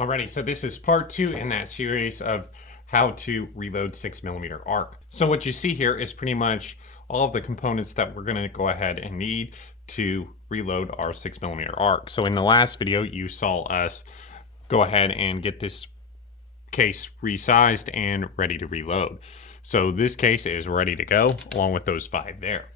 Alrighty, so this is part 2 in that series of how to reload 6mm arc. So what you see here is pretty much all of the components that we're going to go ahead and need to reload our 6mm arc. So in the last video, you saw us go ahead and get this case resized and ready to reload. So this case is ready to go along with those 5 there.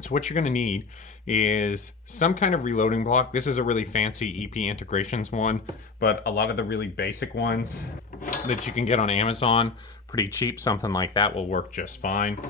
So what you're going to need is some kind of reloading block. This is a really fancy EP Integrations one, but a lot of the really basic ones that you can get on Amazon, pretty cheap, something like that will work just fine.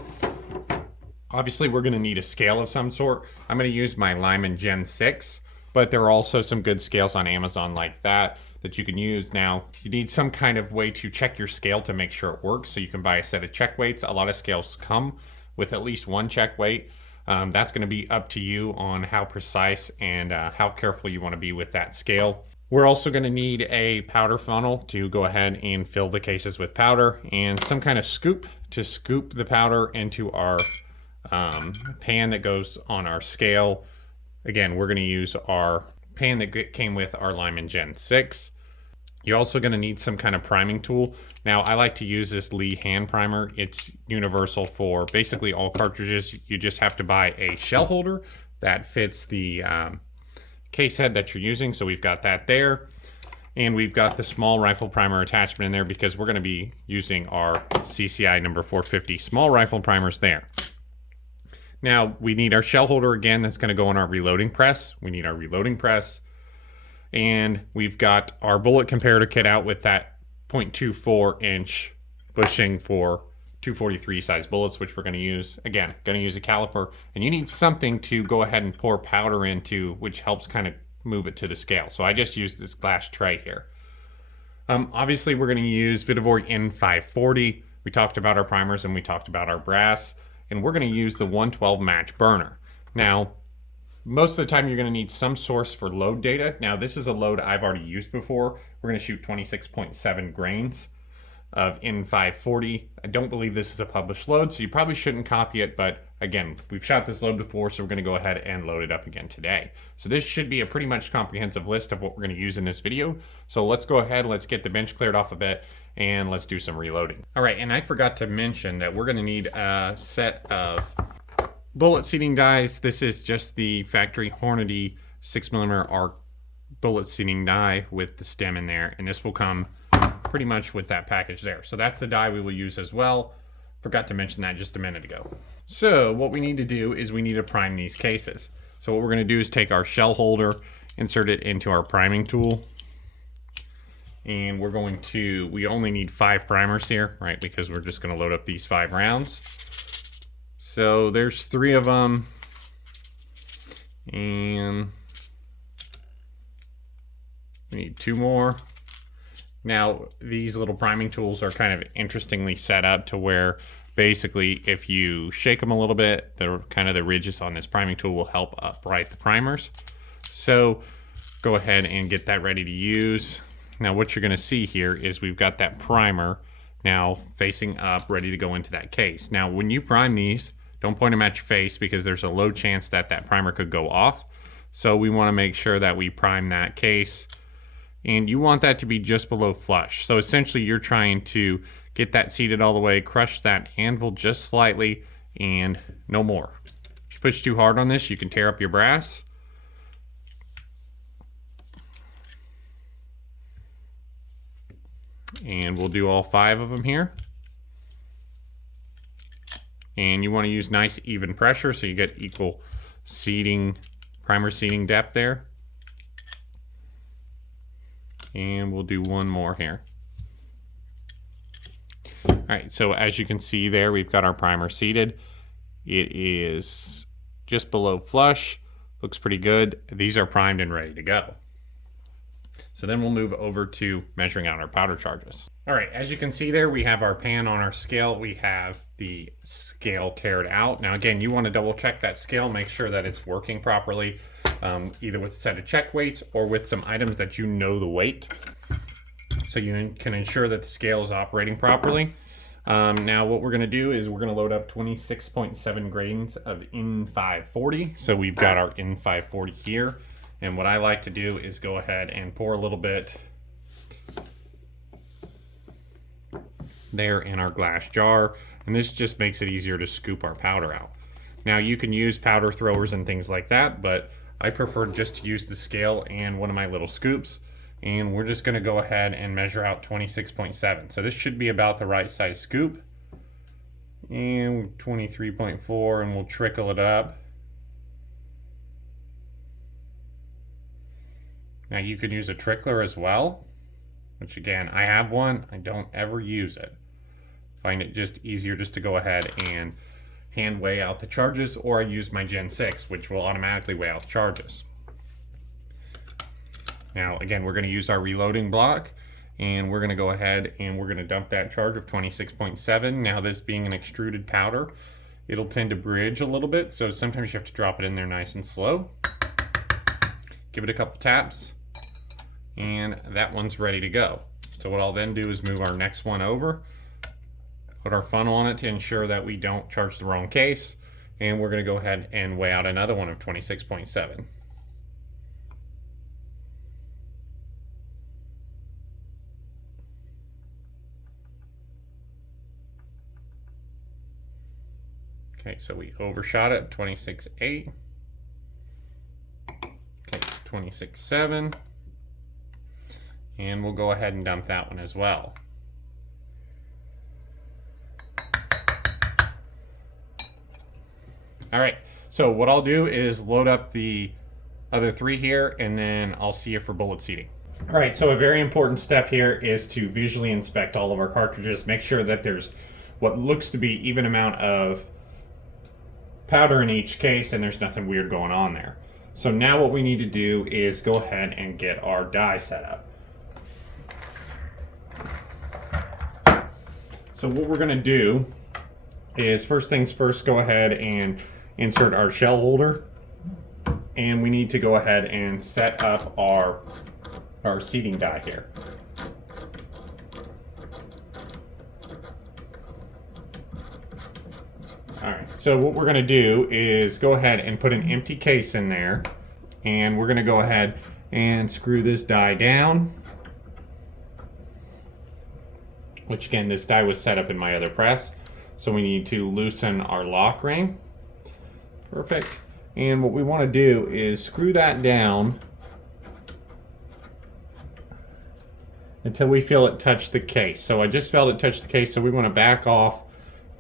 Obviously, we're going to need a scale of some sort. I'm going to use my Lyman Gen 6, but there are also some good scales on Amazon like that you can use. Now, you need some kind of way to check your scale to make sure it works, so you can buy a set of check weights. A lot of scales come with at least one check weight. That's going to be up to you on how precise and how careful you want to be with that scale. We're also going to need a powder funnel to go ahead and fill the cases with powder, and some kind of scoop to scoop the powder into our pan that goes on our scale. Again, we're going to use our pan that came with our Lyman Gen 6. You're also going to need some kind of priming tool. Now, I like to use this Lee hand primer. It's universal for basically all cartridges. You just have to buy a shell holder that fits the case head that you're using. So we've got that there. And we've got the small rifle primer attachment in there because we're going to be using our CCI number 450 small rifle primers there. Now, we need our shell holder again. That's going to go on our reloading press. We need our reloading press. And we've got our bullet comparator kit out with that 0.24 inch bushing for 243 size bullets, which we're going to use. Again, going to use a caliper. And you need something to go ahead and pour powder into, which helps kind of move it to the scale. So I just used this glass tray here. Obviously, we're going to use Vihtavuori N540. We talked about our primers and we talked about our brass. And we're going to use the 112 match burner. Now, most of the time you're going to need some source for load data. Now, this is a load I've already used before. We're going to shoot 26.7 grains of N540. I don't believe this is a published load, so you probably shouldn't copy it. But again, we've shot this load before, so we're going to go ahead and load it up again today. So this should be a pretty much comprehensive list of what we're going to use in this video. So let's go ahead, let's get the bench cleared off a bit, and let's do some reloading. All right, and I forgot to mention that we're going to need a set of bullet seating dies. This is just the factory Hornady 6mm arc bullet seating die with the stem in there, and this will come pretty much with that package there. So that's the die we will use as well. Forgot to mention that just a minute ago. So what we need to do is we need to prime these cases. So what we're going to do is take our shell holder, insert it into our priming tool, and we're going to, we only need 5 primers here, right? Because we're just going to load up these 5 rounds. So there's 3 of them, and we need 2 more. Now, these little priming tools are kind of interestingly set up to where basically if you shake them a little bit, the kind of the ridges on this priming tool will help upright the primers. So go ahead and get that ready to use. Now, what you're going to see here is we've got that primer now facing up, ready to go into that case. Now, when you prime these, don't point them at your face because there's a low chance that that primer could go off. So we want to make sure that we prime that case, and you want that to be just below flush. So essentially you're trying to get that seated all the way, crush that anvil just slightly, and no more. If you push too hard on this, you can tear up your brass. And we'll do all 5 of them here. And you want to use nice even pressure so you get equal seating, primer seating depth there. And we'll do 1 more here. All right, so as you can see there, we've got our primer seated. It is just below flush, looks pretty good. These are primed and ready to go. So then we'll move over to measuring out our powder charges. All right, as you can see there, we have our pan on our scale. We have the scale tared out. Now again, you want to double check that scale, make sure that it's working properly, either with a set of check weights or with some items that you know the weight, so you can ensure that the scale is operating properly. Now what we're going to do is we're going to load up 26.7 grains of N540. So we've got our N540 here. And what I like to do is go ahead and pour a little bit there in our glass jar, and this just makes it easier to scoop our powder out. Now you can use powder throwers and things like that, but I prefer just to use the scale and one of my little scoops, and we're just going to go ahead and measure out 26.7. So this should be about the right size scoop, and 23.4, and we'll trickle it up. Now you can use a trickler as well, which again, I have one. I don't ever use it. Find it just easier just to go ahead and hand weigh out the charges, or I use my Gen 6, which will automatically weigh out the charges. Now again, we're going to use our reloading block, and we're going to go ahead and we're going to dump that charge of 26.7. Now this being an extruded powder, it'll tend to bridge a little bit, so sometimes you have to drop it in there nice and slow. Give it a couple taps, and that one's ready to go. So what I'll then do is move our next one over, put our funnel on it to ensure that we don't charge the wrong case, and we're going to go ahead and weigh out another one of 26.7. Okay, so we overshot it, 26.8. Okay, 26.7. And we'll go ahead and dump that one as well. All right, so what I'll do is load up the other three here, and then I'll see you for bullet seating. All right, so a very important step here is to visually inspect all of our cartridges. Make sure that there's what looks to be even amount of powder in each case, and there's nothing weird going on there. So now what we need to do is go ahead and get our die set up. So what we're going to do is, first things first, go ahead and insert our shell holder, and we need to go ahead and set up our seating die here. Alright, so what we're going to do is go ahead and put an empty case in there, and we're going to go ahead and screw this die down. Which again, this die was set up in my other press, so we need to loosen our lock ring. Perfect. And what we want to do is screw that down until we feel it touch the case. So I just felt it touch the case, so we want to back off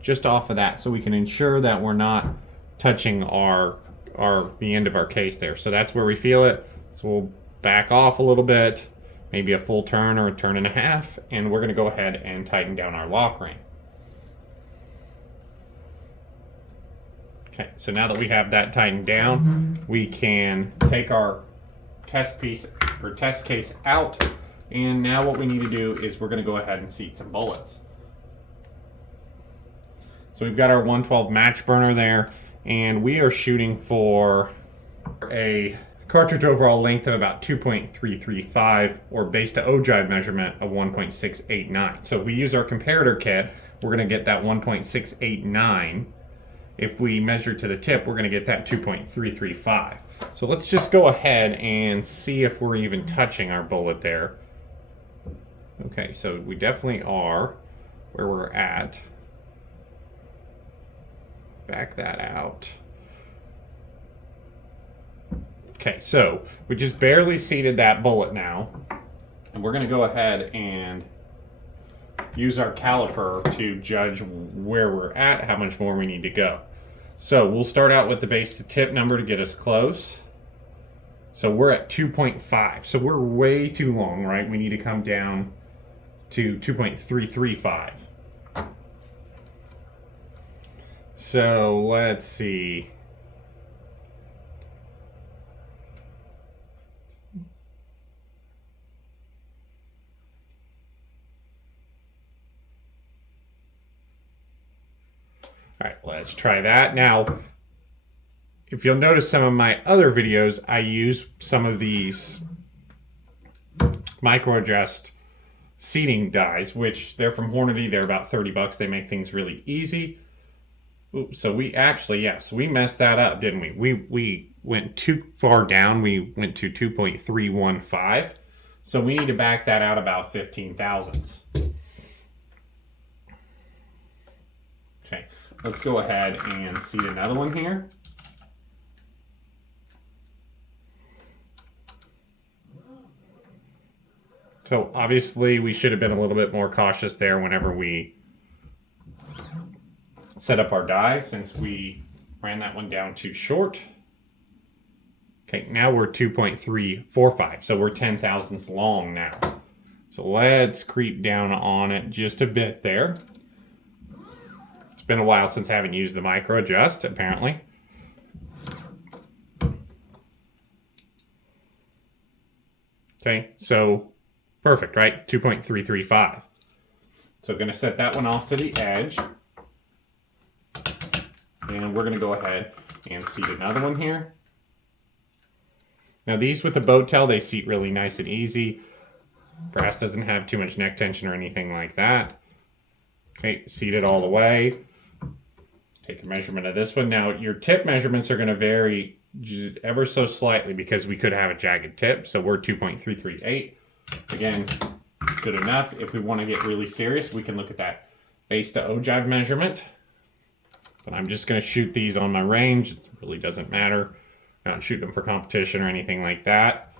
just off of that so we can ensure that we're not touching the end of our case there. So that's where we feel it. So we'll back off a little bit, maybe a full turn or a turn and a half, and we're going to go ahead and tighten down our lock ring. Okay, so now that we have that tightened down, we can take our test case out, and now what we need to do is we're going to go ahead and seat some bullets. So we've got our 112 match burner there, and we are shooting for a cartridge overall length of about 2.335, or base to ogive measurement of 1.689. So if we use our comparator kit, we're going to get that 1.689. If we measure to the tip, we're going to get that 2.335. So let's just go ahead and see if we're even touching our bullet there. Okay, so we definitely are where we're at. Back that out. Okay, so we just barely seated that bullet now, and we're going to go ahead and use our caliper to judge where we're at, how much more we need to go. So we'll start out with the base to tip number to get us close. So we're at 2.5, so we're way too long, right? We need to come down to 2.335. So let's see. All right, let's try that. Now, if you'll notice some of my other videos, I use some of these micro adjust seating dies, which they're from Hornady. They're about 30 bucks. They make things really easy. Oops, so we actually, yes, we messed that up, didn't we? We went too far down. We went to 2.315. So we need to back that out about 15 thousandths. Okay, let's go ahead and seed another one here. So obviously we should have been a little bit more cautious there whenever we set up our die, since we ran that one down too short. Okay, now we're 2.345, so we're 10 thousandths long now. So let's creep down on it just a bit there. It's been a while since I haven't used the micro adjust, apparently. Okay, so perfect, right? 2.335. So going to set that one off to the edge. And we're going to go ahead and seat another one here. Now these with the boat tail, they seat really nice and easy. Brass doesn't have too much neck tension or anything like that. Okay, seat it all the way. Take a measurement of this one. Now your tip measurements are going to vary ever so slightly because we could have a jagged tip. So we're 2.338. Again, good enough. If we want to get really serious, we can look at that base to ogive measurement. But I'm just going to shoot these on my range. It really doesn't matter. I'm not shooting them for competition or anything like that.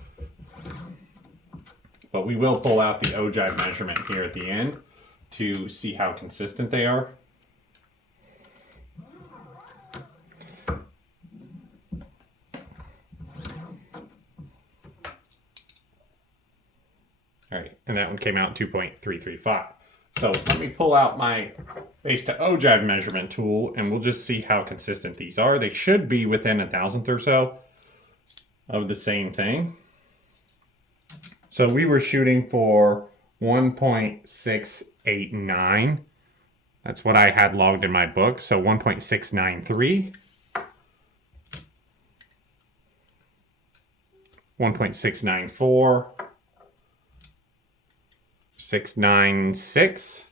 But we will pull out the ogive measurement here at the end to see how consistent they are. All right, and that one came out 2.335. So let me pull out my base to ogive measurement tool and we'll just see how consistent these are. They should be within a thousandth or so of the same thing. So we were shooting for 1.689. That's what I had logged in my book. So 1.693. 1.694. 696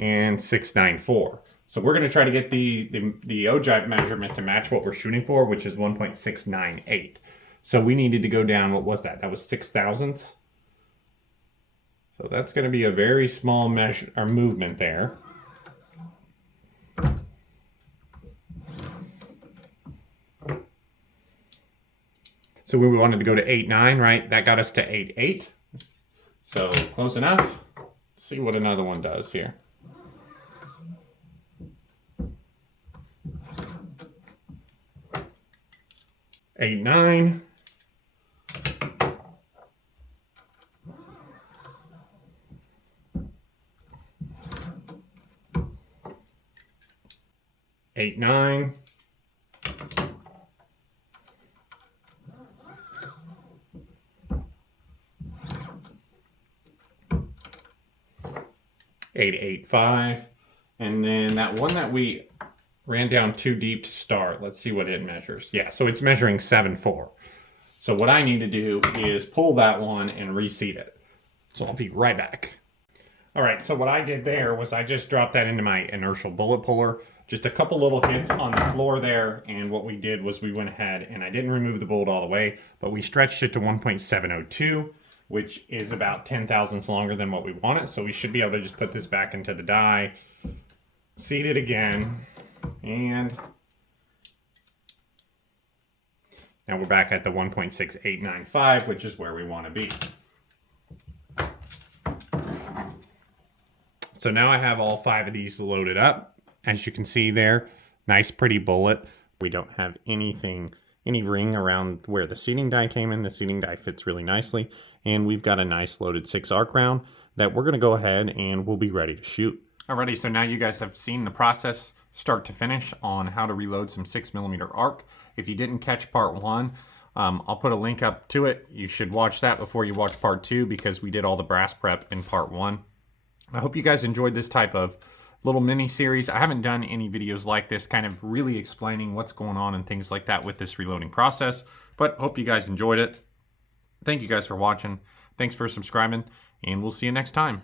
and 694. So we're going to try to get the ogive measurement to match what we're shooting for, which is 1.698. So we needed to go down, what was that? That was 6 thousandths. So that's going to be a very small measure or movement there. So we wanted to go to 8.9, right? That got us to 8.8. So close enough. Let's see what another one does here. Eight, 9. Eight, 9. 885, and then that one that we ran down too deep to start, let's see what it measures. Yeah, so it's measuring 7.4. So what I need to do is pull that one and reseat it. So I'll be right back. All right, so what I did there was I just dropped that into my inertial bullet puller, just a couple little hits on the floor there, and what we did was we went ahead and I didn't remove the bolt all the way, but we stretched it to 1.702. which is about 10 thousandths longer than what we want it. So we should be able to just put this back into the die, seat it again, and now we're back at the 1.6895, which is where we want to be. So now I have all 5 of these loaded up. As you can see there, nice pretty bullet. We don't have any ring around where the seating die came in. The seating die fits really nicely. And we've got a nice loaded 6 arc round that we're going to go ahead and we'll be ready to shoot. Alrighty, so now you guys have seen the process start to finish on how to reload some 6mm arc. If you didn't catch part 1, I'll put a link up to it. You should watch that before you watch part 2 because we did all the brass prep in part 1. I hope you guys enjoyed this type of little mini series. I haven't done any videos like this, kind of really explaining what's going on and things like that with this reloading process, but hope you guys enjoyed it. Thank you guys for watching. Thanks for subscribing, and we'll see you next time.